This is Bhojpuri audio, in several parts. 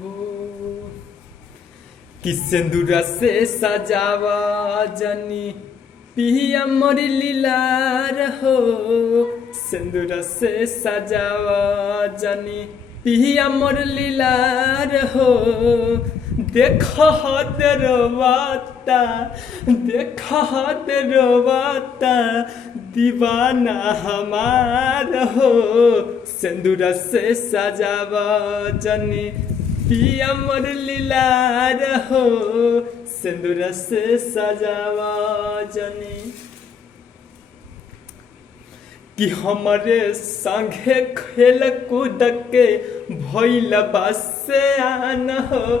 हो कि सिंदूर से सजावा जनी पिया मोर लीलार हो। सिंदूर से सजावा जनी पिया मोर लीलार हो। देखो हाथ रोवाता, देखो हाथ रोवाता दीवाना हमार हो। सिंदूर से सजावा जनी पिया मोर लीलार हो। सिंदूर से सजावा जनी कि हमारे संगे खेल कूद के भइल बसे आन हो।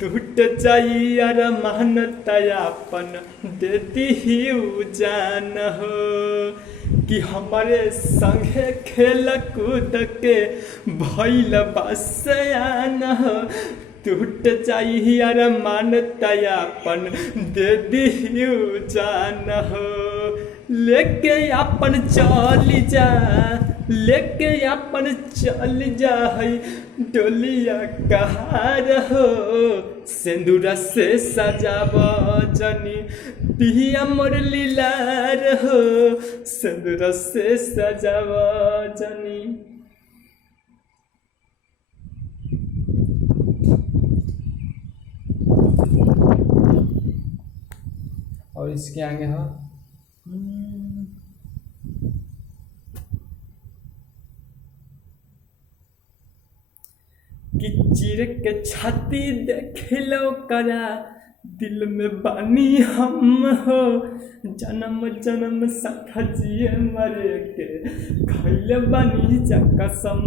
टूट जाई अरमान तयापन देती ही जान हो। कि हमारे संगे खेल कूद के भइल बसे आन हो। टूट जाई अरमान तयापन दे दियू जान हो। लेके अपन चल जा, लेके अपन चल जा है डोलिया कहार हो। सिंदूर से सजावा जनी पिया मोर लीलार हो। सिंदूर से सजावा जनी। और इसके आगे हो कि चीर के छाती देखलो करा दिल में बानी हम हो। जन्म जन्म साथ जिए मरे के खैले बानी जा कसम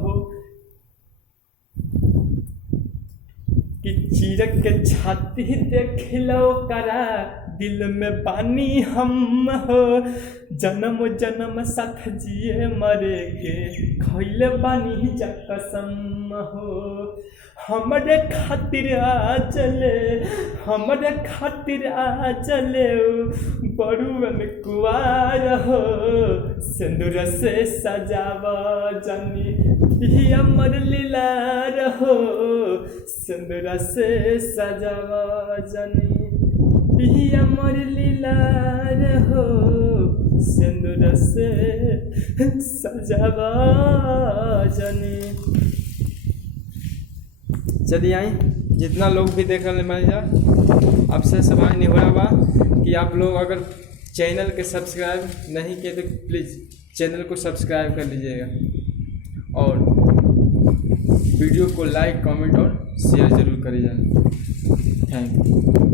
हो। कि चीर के छाती देखलो करा दिल में बानी हम हो। जन्म जन्म साथ जिए मरे के खैले बानी जा कसम हो। हमरे खातिर आ चले, हमरे खातिर आ चले बड़ुअन कुआर हो। सिंदूर से सजावा जनी पिया मोर लीलार हो। सिंदूर से सजावा जनी पिया मोर लीलार हो। सिंदूर से सजावा जनी। चलिए आई जितना लोग भी देख रहे हैं जा आपसे सवाल नहीं हो रहा बा कि आप लोग अगर चैनल के सब्सक्राइब नहीं किए तो प्लीज़ चैनल को सब्सक्राइब कर लीजिएगा और वीडियो को लाइक कमेंट और शेयर ज़रूर करिएगा। Thank you.